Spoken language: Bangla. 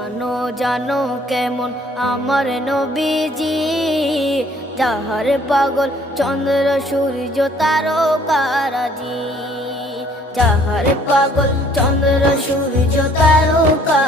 জানো জানো কেমন আমার নবীজি, যাহার পাগল চন্দ্র সূর্য তারকারাজি, যাহার পাগল চন্দ্র সূর্য তারকা